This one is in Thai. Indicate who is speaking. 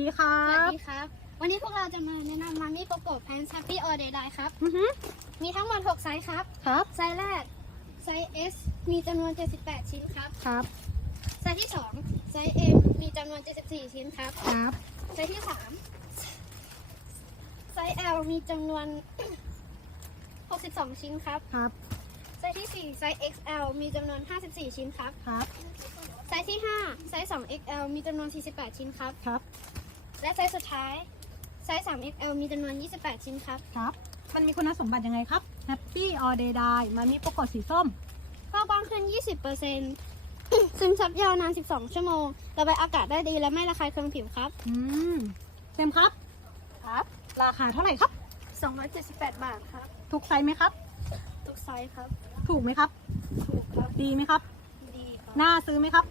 Speaker 1: ดีครั
Speaker 2: สวัส
Speaker 1: บ
Speaker 2: ดีครับ วันนี้พวกเราจะมาแนะนำมามี่โปโกแพนชัปปี้ออเดย์ไดครับ
Speaker 1: อือฮึ
Speaker 2: มีทั้งหมด 6 ไซส์ครับ
Speaker 1: ครับ
Speaker 2: ไซส์แรก ไซส์ S มีจำนวน 78 ชิ้นครับ
Speaker 1: ครับ
Speaker 2: ไซส์ที่ 2 ไซส์ M มีจำนวน 74 ชิ้นครับ
Speaker 1: ครับ
Speaker 2: ไซส์ที่ 3 ไซส์ L มีจำนวน 62 ชิ้นครับ
Speaker 1: ครับ
Speaker 2: ไซส์ที่ 4 ไซส์ XL มีจำนวน 54 ชิ้นครับ
Speaker 1: ครับ
Speaker 2: ไซส์ที่ 5 ไซส์ 2XL มีจำนวน 48 ชิ้นครับ
Speaker 1: ครับ
Speaker 2: และไซส์สุดท้าย ไซส์ 3XL มีจำนวน 28 ชิ้นครับ
Speaker 1: ครับ มันมีคุณสมบัติยังไงครับ Happy All Day Die มันมีโปรกฏสีส้ม
Speaker 2: ก็กว้างขึ้น 20%ซึมซับยาวนาน 12 ชั่วโมง ระบายอากาศได้ดีและไม่ระคายเคืองผิวครับ
Speaker 1: อืมเต็มครับ ครับ ราคาเท่าไหร่ครับ
Speaker 2: 278 บาทครับ
Speaker 1: ถูกไซส์ไหมครับ
Speaker 2: ทุกไซส์ครับ
Speaker 1: ถูกไหมครับ
Speaker 2: ถูกครับ
Speaker 1: ดีไหมครับ
Speaker 2: ดีครับ
Speaker 1: น่าซื้อไหมครับ